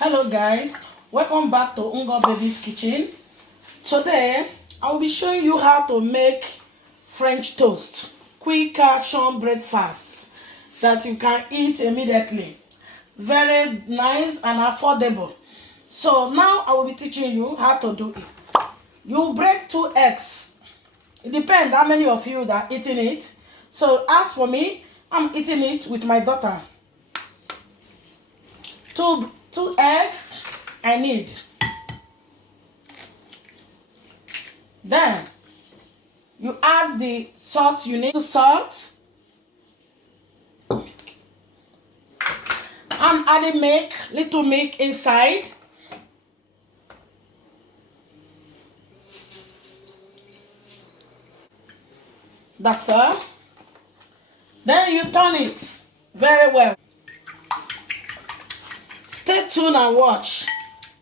Hello guys, welcome back to Ngo Baby's Kitchen. Today I will be showing you how to make French toast, quick action breakfast that you can eat immediately. Very nice and affordable. So now I will be teaching you how to do it. You break 2 eggs. It depends how many of you that are eating it. So as for me, I'm eating it with my daughter. Two eggs I need. Then you add the salt you need. Salt. I'm adding little milk inside. That's all. Then you turn it very well. Stay tuned and watch.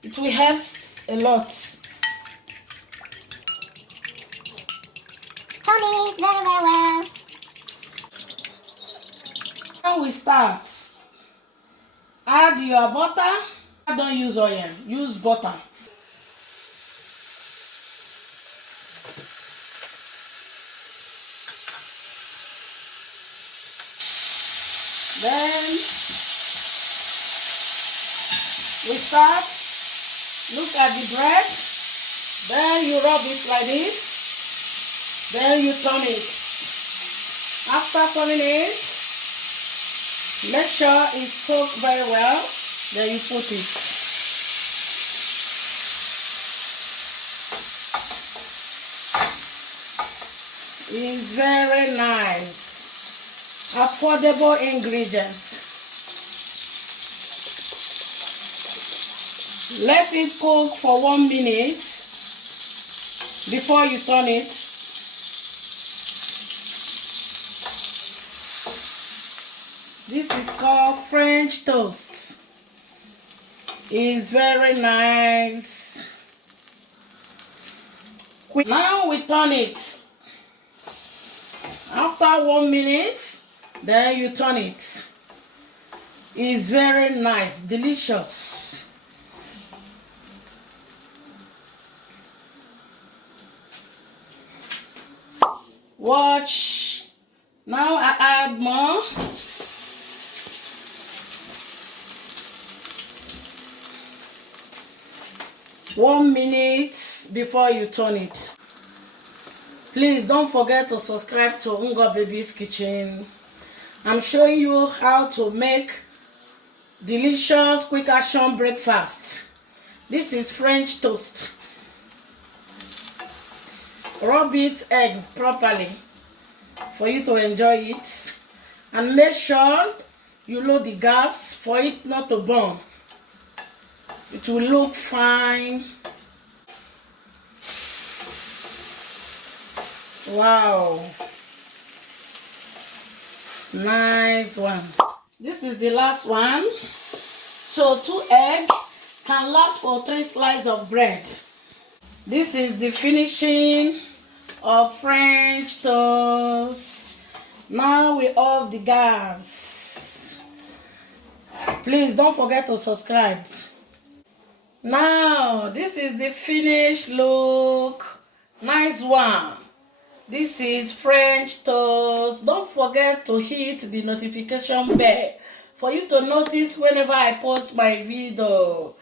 It will help a lot. Turn it very, very well. Now we start. Add your butter. Don't use oil. Use butter. Then we start. Look at the bread. Then you rub it like this. Then you turn it. After turning it, make sure it's soaked very well. Then you put it. It's very nice. Affordable ingredients. Let it cook for 1 minute before you turn it. This is called French toast. It's very nice. Now we turn it. After 1 minute, then you turn it. It's very nice, delicious. Watch. Now I add more. One minute before you turn it. Please don't forget to subscribe to Ngo Baby's Kitchen. I'm showing you how to make delicious quick action breakfast. This is French toast. Rub it egg properly for you to enjoy it, and make sure you load the gas for it not to burn. It will look fine. Wow, nice one. This is the last one. So 2 eggs can last for 3 slices of bread. This is the finishing of French toast. Now we off the gas. Please don't forget to subscribe. Now this is the finished look. Nice one. This is French toast. Don't forget to hit the notification bell for you to notice whenever I post my video.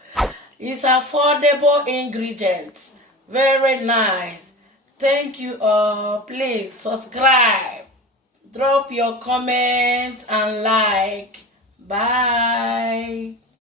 It's affordable ingredients. Very nice. Thank you all. Please subscribe. Drop your comment and like. Bye.